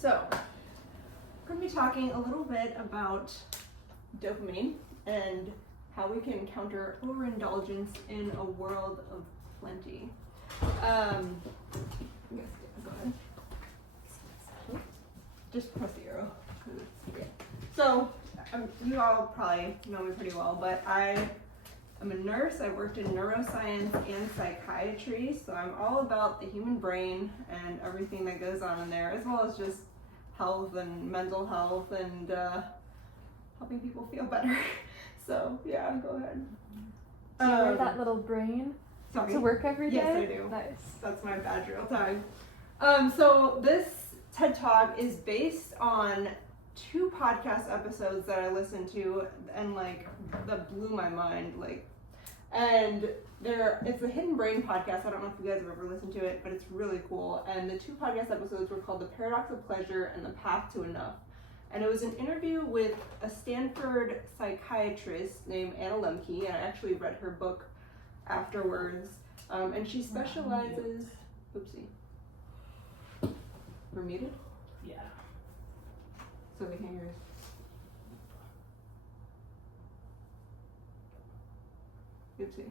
So, we're going to be talking a little bit about dopamine and how we can counter overindulgence in a world of plenty. Go ahead. Just press the arrow. So, you all probably know me pretty well, but I'm a nurse. I worked in neuroscience and psychiatry, so I'm all about the human brain and everything that goes on in there, as well as just health and mental health and helping people feel better. So, yeah, go ahead. Do you wear that little brain to work every day? Yes, I do. Nice. That's my badge real time. So this TED Talk is based on 2 podcast episodes that I listened to and that blew my mind. And it's a Hidden Brain podcast. I don't know if you guys have ever listened to it, but it's really cool. And the 2 podcast episodes were called The Paradox of Pleasure and The Path to Enough. And it was an interview with a Stanford psychiatrist named Anna Lembke, and I actually read her book afterwards. And she specializes, oopsie. We're muted? Yeah. So we can hear. Oopsie.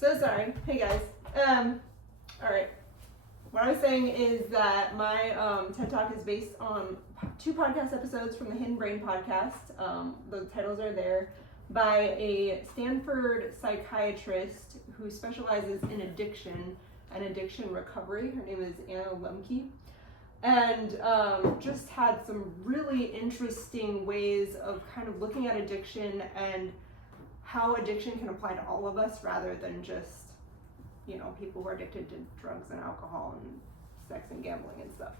So sorry. Hey guys. All right. What I was saying is that my TED Talk is based on 2 podcast episodes from the Hidden Brain podcast. The titles are there, by a Stanford psychiatrist who specializes in addiction and addiction recovery. Her name is Anna Lembke. And just had some really interesting ways of kind of looking at addiction and how addiction can apply to all of us rather than just, people who are addicted to drugs and alcohol and sex and gambling and stuff.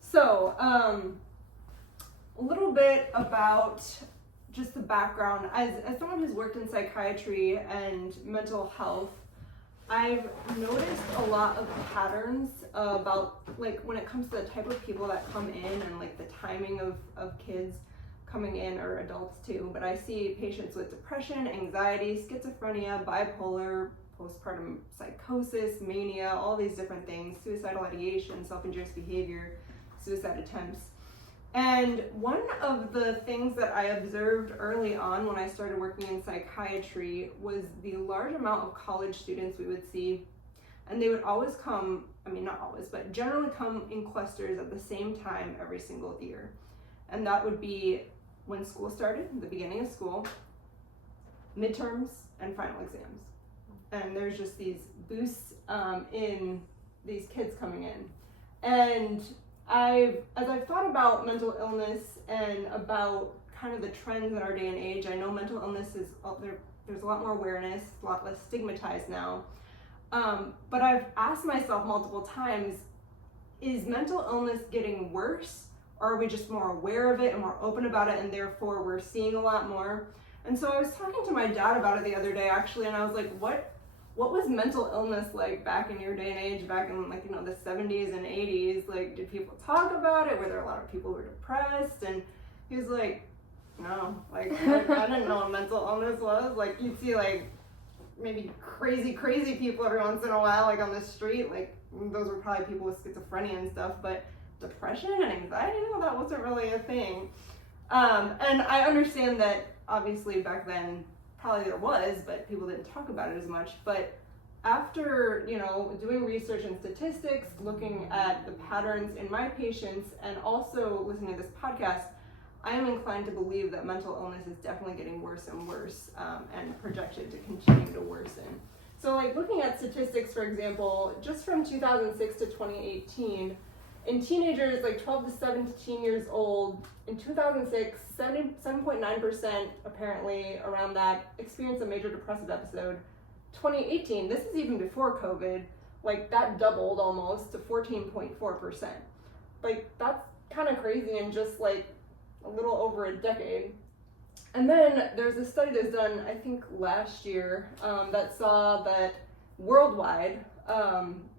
So, a little bit about just the background. As someone who's worked in psychiatry and mental health, I've noticed a lot of patterns about when it comes to the type of people that come in and the timing of kids coming in, or adults too. But I see patients with depression, anxiety, schizophrenia, bipolar, postpartum psychosis, mania, all these different things, suicidal ideation, self-injurious behavior, suicide attempts. And one of the things that I observed early on when I started working in psychiatry was the large amount of college students we would see. And they would always come, not always, but generally come in clusters at the same time every single year. And that would be when school started, the beginning of school, midterms, and final exams. And there's just these boosts in these kids coming in. And as I've thought about mental illness and about kind of the trends in our day and age, I know mental illness is there's a lot more awareness, a lot less stigmatized now. But I've asked myself multiple times, is mental illness getting worse, or are we just more aware of it and more open about it, and therefore we're seeing a lot more? And so I was talking to my dad about it the other day, actually, and I was like, what was mental illness like back in your day and age, back in the 70s and 80s? Did people talk about it? Were there a lot of people who were depressed? And he was like, no, I didn't know what mental illness was. You'd see maybe crazy people every once in a while, on the street. Those were probably people with schizophrenia and stuff, but depression and anxiety, no, that wasn't really a thing. And I understand that obviously back then probably there was, but people didn't talk about it as much. But after, doing research and statistics, looking at the patterns in my patients, and also listening to this podcast, I am inclined to believe that mental illness is definitely getting worse and worse, and projected to continue to worsen. So looking at statistics, for example, just from 2006 to 2018, in teenagers 12 to 17 years old, in 2006, 7.9% apparently around that experienced a major depressive episode. 2018, this is even before COVID, that doubled almost to 14.4%. That's kind of crazy in just a little over a decade. And then there's a study that was done, I think last year, that saw that worldwide,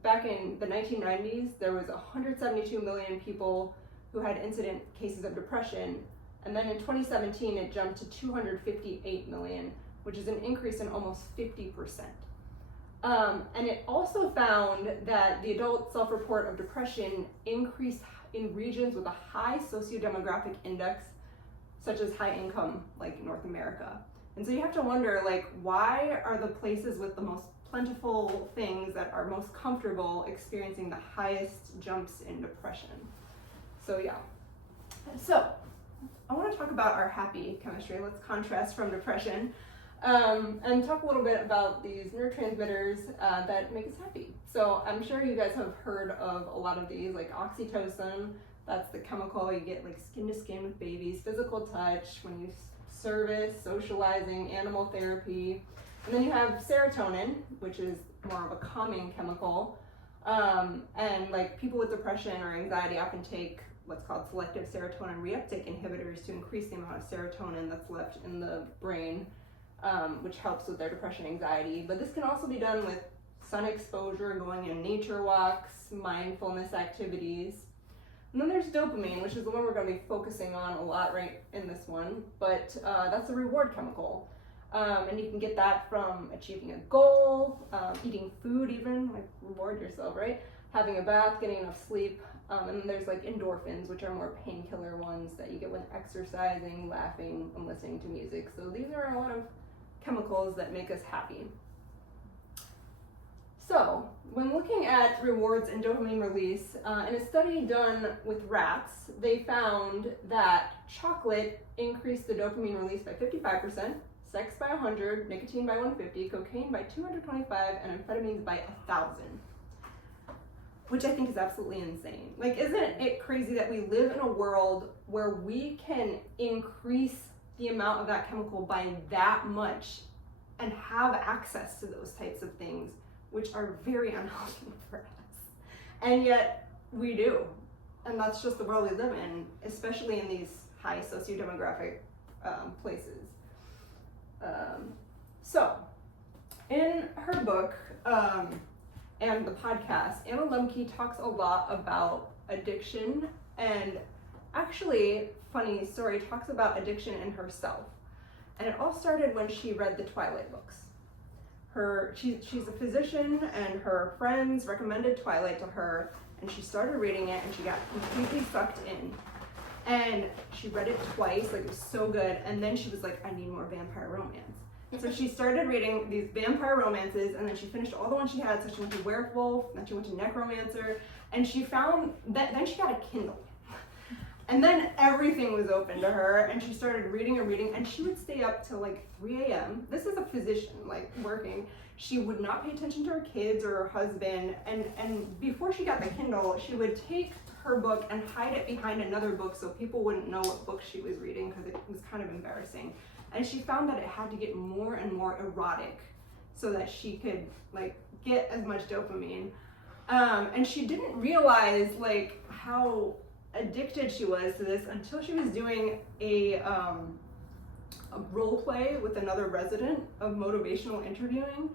back in the 1990s, there was 172 million people who had incident cases of depression. And then in 2017, it jumped to 258 million, which is an increase in almost 50%. And it also found that the adult self-report of depression increased in regions with a high sociodemographic index, such as high income, like North America. And so you have to wonder, like, why are the places with the most plentiful things that are most comfortable experiencing the highest jumps in depression? So yeah. So I want to talk about our happy chemistry. Let's contrast from depression, and talk a little bit about these neurotransmitters that make us happy. So I'm sure you guys have heard of a lot of these, like oxytocin. That's the chemical you get like skin to skin with babies, physical touch, when you service, socializing, animal therapy. And then you have serotonin, which is more of a calming chemical. And like people with depression or anxiety often take what's called selective serotonin reuptake inhibitors to increase the amount of serotonin that's left in the brain, which helps with their depression and anxiety. But this can also be done with sun exposure, going in nature walks, mindfulness activities. And then there's dopamine, which is the one we're going to be focusing on a lot right in this one, but that's a reward chemical. And you can get that from achieving a goal, eating food even, like reward yourself, right? Having a bath, getting enough sleep. And then there's like endorphins, which are more painkiller ones that you get when exercising, laughing, and listening to music. So these are a lot of chemicals that make us happy. So, when looking at rewards and dopamine release, in a study done with rats, they found that chocolate increased the dopamine release by 55%, sex by 100, nicotine by 150, cocaine by 225, and amphetamines by 1,000. Which I think is absolutely insane. Like, isn't it crazy that we live in a world where we can increase the amount of that chemical by that much and have access to those types of things, which are very unhealthy for us. And yet we do. And that's just the world we live in, especially in these high sociodemographic places. So in her book and the podcast, Anna Lemke talks a lot about addiction, and actually, funny story, talks about addiction in herself. And it all started when she read the Twilight books. She's a physician, and her friends recommended Twilight to her, and she started reading it, and she got completely sucked in. And she read it twice, like it was so good, and then she was like, I need more vampire romance. So she started reading these vampire romances, and then she finished all the ones she had, so she went to Werewolf, then she went to Necromancer, and she found that, then she got a Kindle. And then everything was open to her, and she started reading, and she would stay up till like 3 a.m. This is a physician, like working. She would not pay attention to her kids or her husband, and before she got the Kindle, she would take her book and hide it behind another book so people wouldn't know what book she was reading, because it was kind of embarrassing. And she found that it had to get more and more erotic so that she could like get as much dopamine. And she didn't realize like how addicted she was to this until she was doing a role play with another resident of motivational interviewing.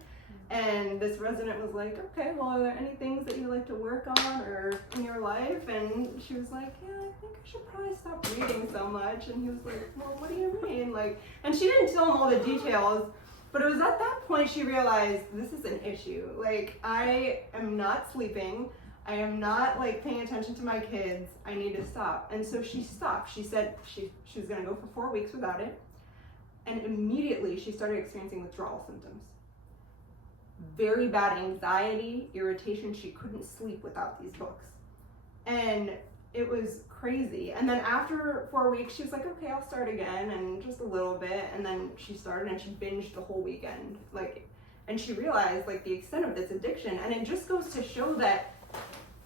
And this resident was like, okay, well, are there any things that you like to work on or in your life? And she was like, yeah, I think I should probably stop reading so much. And he was like, well, what do you mean? Like, and she didn't tell him all the details, but it was at that point she realized this is an issue. Like, I am not sleeping. I am not like paying attention to my kids. I need to stop. And so she stopped. She said she was gonna go for 4 weeks without it. And immediately she started experiencing withdrawal symptoms. Very bad anxiety, irritation. She couldn't sleep without these books. And it was crazy. And then after 4 weeks, she was like, okay, I'll start again, and just a little bit. And then she started and she binged the whole weekend. And she realized like the extent of this addiction. And it just goes to show that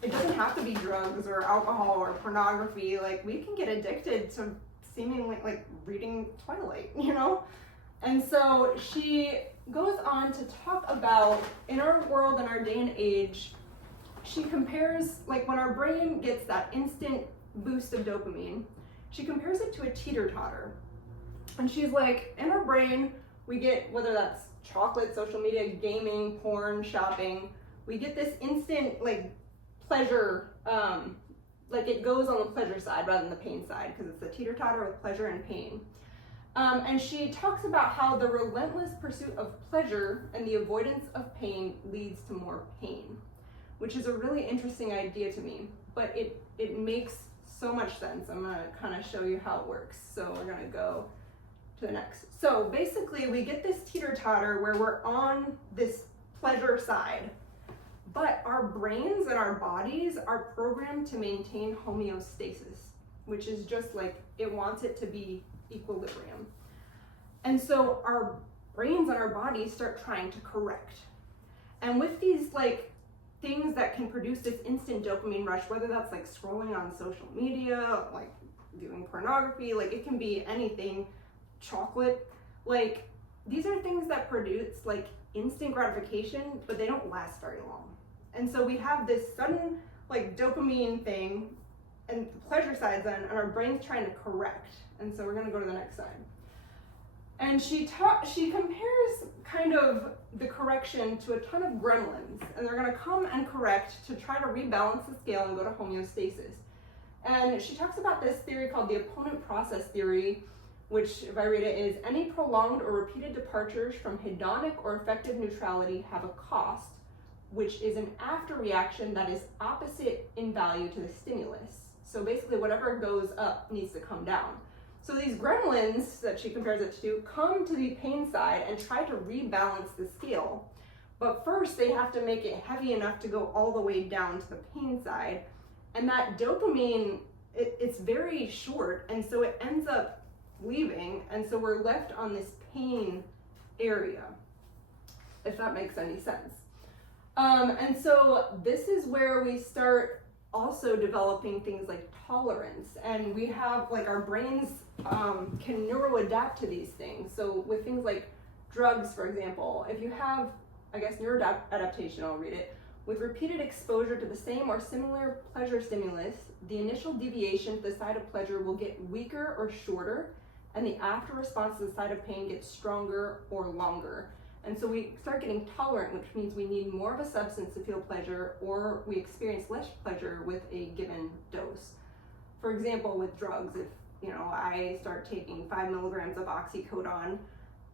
it doesn't have to be drugs or alcohol or pornography. Like, we can get addicted to seemingly like reading Twilight, you know? And so she goes on to talk about, in our world, in our day and age, she compares, like when our brain gets that instant boost of dopamine, she compares it to a teeter-totter. And she's like, in our brain, we get, whether that's chocolate, social media, gaming, porn, shopping, we get this instant like pleasure, like it goes on the pleasure side rather than the pain side, because it's a teeter-totter with pleasure and pain. And she talks about how the relentless pursuit of pleasure and the avoidance of pain leads to more pain, which is a really interesting idea to me. but it makes so much sense. I'm gonna kind of show you how it works. So we're gonna go to the next. So basically we get this teeter-totter where we're on this pleasure side, but our brains and our bodies are programmed to maintain homeostasis, which is just like, it wants it to be equilibrium. And so our brains and our bodies start trying to correct. And with these like things that can produce this instant dopamine rush, whether that's like scrolling on social media, like viewing pornography, like it can be anything, chocolate, like these are things that produce like instant gratification, but they don't last very long. And so we have this sudden like dopamine thing and the pleasure side's then, and our brain's trying to correct. And so we're gonna go to the next side. And she compares kind of the correction to a ton of gremlins, and they're gonna come and correct to try to rebalance the scale and go to homeostasis. And she talks about this theory called the opponent process theory, which, if I read it, is any prolonged or repeated departures from hedonic or effective neutrality have a cost, which is an after reaction that is opposite in value to the stimulus. So basically whatever goes up needs to come down. So these gremlins that she compares it to come to the pain side and try to rebalance the scale. But first they have to make it heavy enough to go all the way down to the pain side. And that dopamine, it's very short, and so it ends up leaving, and so we're left on this pain area, if that makes any sense. And so this is where we start also developing things like tolerance, and we have like our brains can neuroadapt to these things. So with things like drugs, for example, if you have, I guess, neuroadaptation, I'll read it, with repeated exposure to the same or similar pleasure stimulus, the initial deviation to the side of pleasure will get weaker or shorter, and the after response to the side of pain gets stronger or longer. And so we start getting tolerant, which means we need more of a substance to feel pleasure, or we experience less pleasure with a given dose. For example, with drugs, if I start taking 5 milligrams of oxycodone,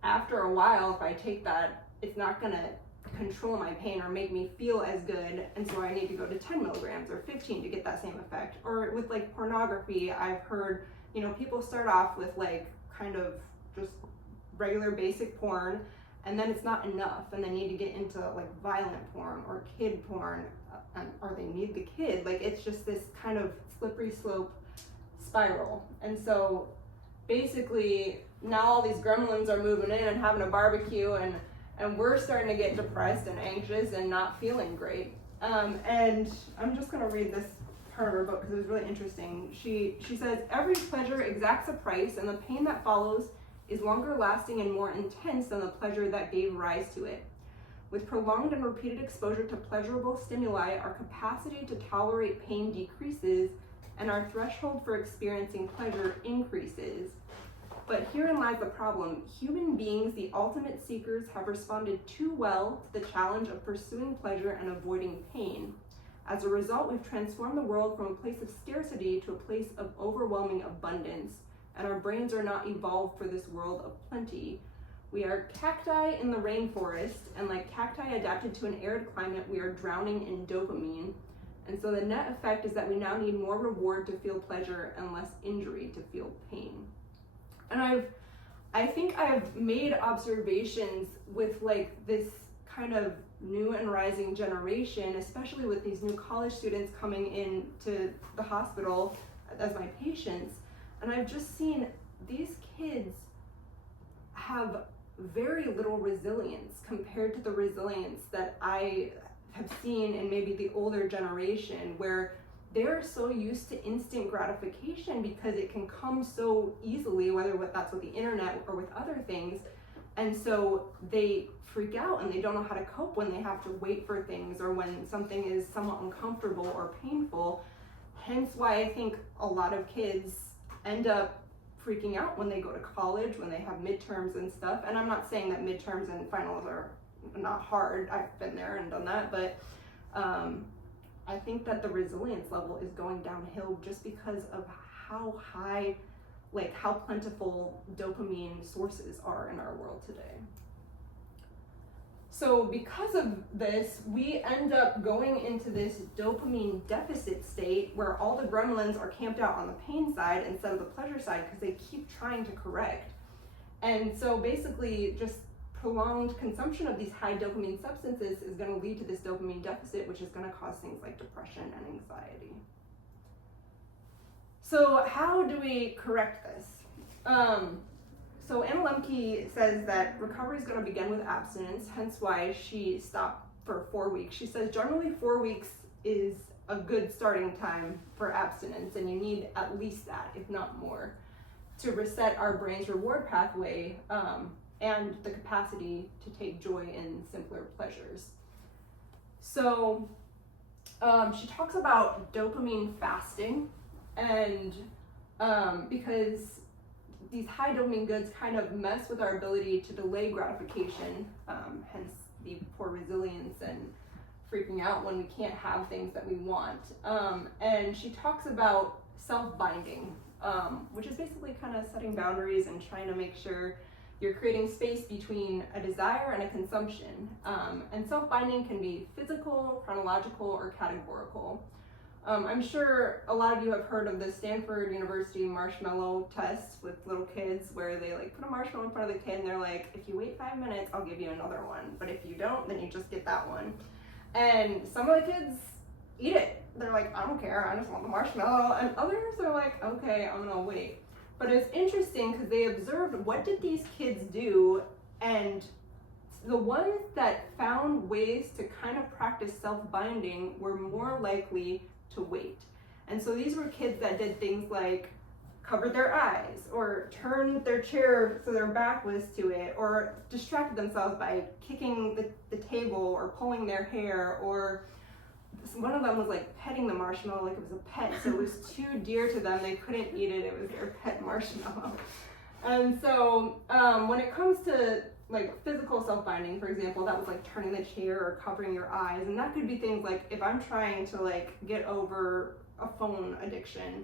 after a while, if I take that, it's not gonna control my pain or make me feel as good, and so I need to go to 10 milligrams or 15 to get that same effect. Or with like pornography, I've heard, people start off with like kind of just regular basic porn, and then it's not enough, and they need to get into like violent porn or kid porn, or they need the kid. Like it's just this kind of slippery slope spiral. And so basically now all these gremlins are moving in and having a barbecue, and we're starting to get depressed and anxious and not feeling great. And I'm just gonna read this part of her book because it was really interesting. She says, every pleasure exacts a price, and the pain that follows is longer lasting and more intense than the pleasure that gave rise to it. With prolonged and repeated exposure to pleasurable stimuli, our capacity to tolerate pain decreases, and our threshold for experiencing pleasure increases. But herein lies the problem. Human beings, the ultimate seekers, have responded too well to the challenge of pursuing pleasure and avoiding pain. As a result, we've transformed the world from a place of scarcity to a place of overwhelming abundance, and our brains are not evolved for this world of plenty. We are cacti in the rainforest, and like cacti adapted to an arid climate, we are drowning in dopamine. And so the net effect is that we now need more reward to feel pleasure and less injury to feel pain. And I think I've made observations with like this kind of new and rising generation, especially with these new college students coming into the hospital as my patients. And I've just seen these kids have very little resilience compared to the resilience that I have seen in maybe the older generation, where they're so used to instant gratification because it can come so easily, whether that's with the internet or with other things. And so they freak out and they don't know how to cope when they have to wait for things or when something is somewhat uncomfortable or painful. Hence why I think a lot of kids end up freaking out when they go to college, when they have midterms and stuff. And I'm not saying that midterms and finals are not hard. I've been there and done that, but I think that the resilience level is going downhill just because of how high, like how plentiful dopamine sources are in our world today. So because of this, we end up going into this dopamine deficit state where all the gremlins are camped out on the pain side instead of the pleasure side because they keep trying to correct. And so basically just prolonged consumption of these high dopamine substances is going to lead to this dopamine deficit, which is going to cause things like depression and anxiety. So how do we correct this? So Anna Lemke says that recovery is going to begin with abstinence, hence why she stopped for 4 weeks. She says generally 4 weeks is a good starting time for abstinence, and you need at least that, if not more, to reset our brain's reward pathway and the capacity to take joy in simpler pleasures. So she talks about dopamine fasting, and because these high dopamine goods kind of mess with our ability to delay gratification, hence the poor resilience and freaking out when we can't have things that we want. And she talks about self-binding, which is basically kind of setting boundaries and trying to make sure you're creating space between a desire and a consumption. And self-binding can be physical, chronological, or categorical. I'm sure a lot of you have heard of the Stanford University marshmallow test with little kids where they like put a marshmallow in front of the kid and they're like, if you wait 5 minutes, I'll give you another one. But if you don't, then you just get that one. And some of the kids eat it. They're like, I don't care, I just want the marshmallow. And others are like, okay, I'm gonna wait. But it's interesting because they observed what did these kids do, and the ones that found ways to kind of practice self-binding were more likely to wait. And so these were kids that did things like covered their eyes or turned their chair so their back was to it, or distracted themselves by kicking the table or pulling their hair, or one of them was like petting the marshmallow like it was a pet, so it was too dear to them, they couldn't eat it, it was their pet marshmallow. And so when it comes to like physical self-binding, for example, that was like turning the chair or covering your eyes, and that could be things like if I'm trying to like get over a phone addiction,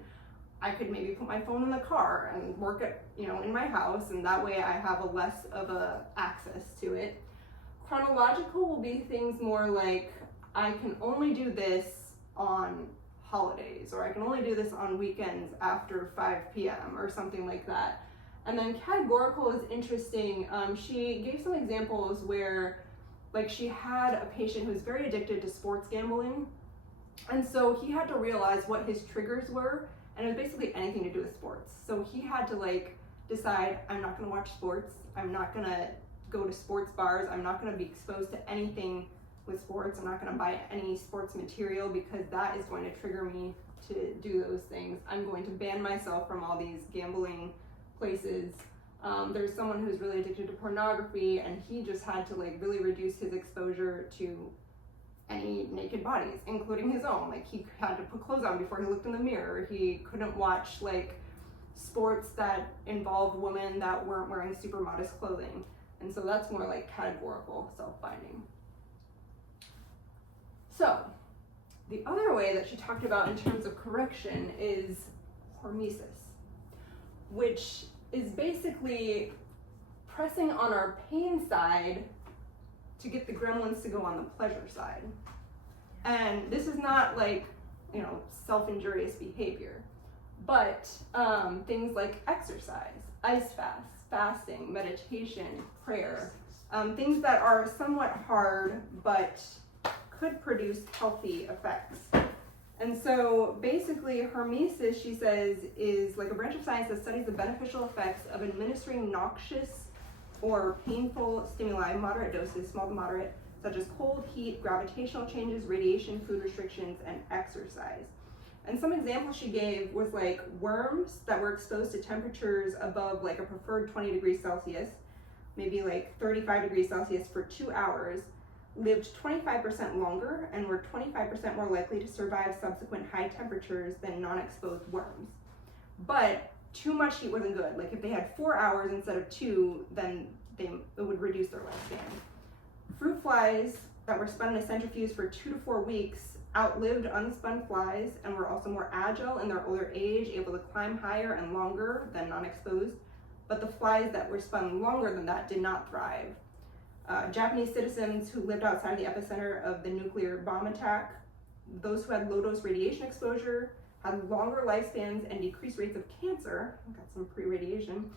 I could maybe put my phone in the car and work it, in my house, and that way I have a less of a access to it. Chronological will be things more like I can only do this on holidays, or I can only do this on weekends after 5 p.m. or something like that. And then categorical is interesting. She gave some examples where like she had a patient who was very addicted to sports gambling. And so he had to realize what his triggers were, and it was basically anything to do with sports. So he had to like decide, I'm not gonna watch sports, I'm not gonna go to sports bars, I'm not gonna be exposed to anything with sports, I'm not gonna buy any sports material because that is going to trigger me to do those things. I'm going to ban myself from all these gambling places. There's someone who's really addicted to pornography, and he just had to like really reduce his exposure to any naked bodies, including his own. Like he had to put clothes on before he looked in the mirror. He couldn't watch like sports that involved women that weren't wearing super modest clothing. And so that's more like categorical self-binding. So the other way that she talked about in terms of correction is hormesis, which is basically pressing on our pain side to get the gremlins to go on the pleasure side. And this is not like, self-injurious behavior, but things like exercise, ice fasts, fasting, meditation, prayer, things that are somewhat hard but could produce healthy effects. And so basically Hormesis, she says, is like a branch of science that studies the beneficial effects of administering noxious or painful stimuli, moderate doses, small to moderate, such as cold, heat, gravitational changes, radiation, food restrictions, and exercise. And some examples she gave was like worms that were exposed to temperatures above like a preferred 20 degrees Celsius, maybe like 35 degrees Celsius for 2 hours, lived 25% longer and were 25% more likely to survive subsequent high temperatures than non-exposed worms. But too much heat wasn't good. Like if they had 4 hours instead of 2, then it would reduce their lifespan. Fruit flies that were spun in a centrifuge for 2 to 4 weeks outlived unspun flies and were also more agile in their older age, able to climb higher and longer than non-exposed. But the flies that were spun longer than that did not thrive. Japanese citizens who lived outside of the epicenter of the nuclear bomb attack, those who had low-dose radiation exposure, had longer lifespans and decreased rates of cancer, got some pre-radiation,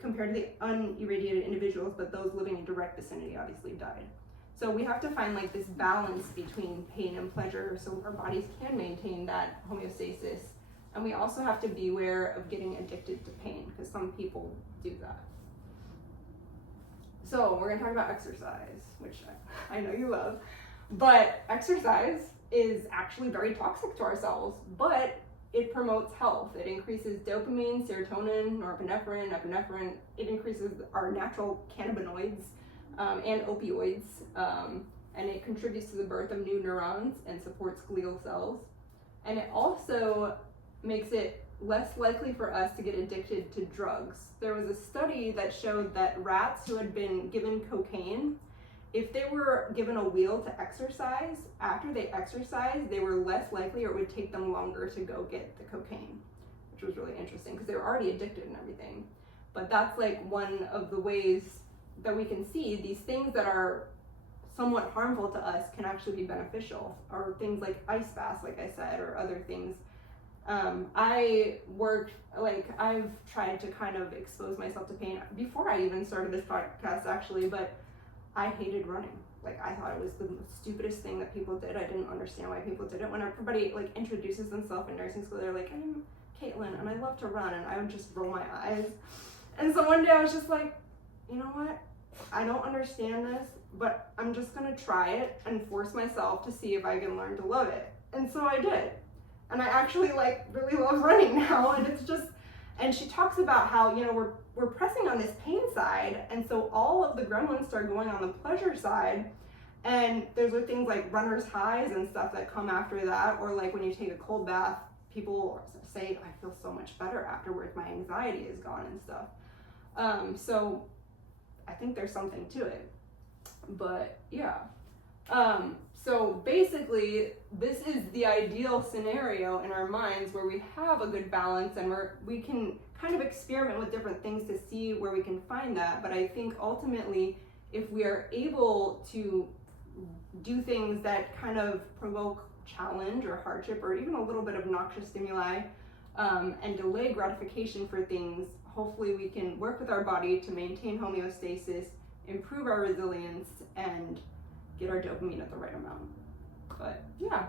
compared to the unirradiated individuals, but those living in direct vicinity obviously died. So we have to find like this balance between pain and pleasure so our bodies can maintain that homeostasis. And we also have to be aware of getting addicted to pain, because some people do that. So we're gonna talk about exercise, which I know you love, but exercise is actually very toxic to our cells, but it promotes health. It increases dopamine, serotonin, norepinephrine, epinephrine. It increases our natural cannabinoids and opioids, and it contributes to the birth of new neurons and supports glial cells. And it also makes it less likely for us to get addicted to drugs. There was a study that showed that rats who had been given cocaine, if they were given a wheel to exercise, after they exercised, they were less likely, or it would take them longer to go get the cocaine, which was really interesting because they were already addicted and everything. But that's like one of the ways that we can see these things that are somewhat harmful to us can actually be beneficial, or things like ice baths, like I said, or other things. I've tried to kind of expose myself to pain before I even started this podcast actually, but I hated running. Like, I thought it was the stupidest thing that people did. I didn't understand why people did it. When everybody like introduces themselves in nursing school, they're like, I'm Caitlin and I love to run, and I would just roll my eyes. And so one day I was just like, you know what? I don't understand this, but I'm just gonna try it and force myself to see if I can learn to love it. And so I did. And I actually like really love running now, and it's just, and she talks about how, you know, we're pressing on this pain side, and so all of the gremlins start going on the pleasure side, and there's things like runner's highs and stuff that come after that, or like when you take a cold bath, people say, I feel so much better afterwards, my anxiety is gone and stuff. So I think there's something to it, but yeah. So basically, this is the ideal scenario in our minds where we have a good balance, and we can kind of experiment with different things to see where we can find that. But I think ultimately, if we are able to do things that kind of provoke challenge or hardship or even a little bit of noxious stimuli, and delay gratification for things, hopefully we can work with our body to maintain homeostasis, improve our resilience, and get our dopamine at the right amount. But yeah.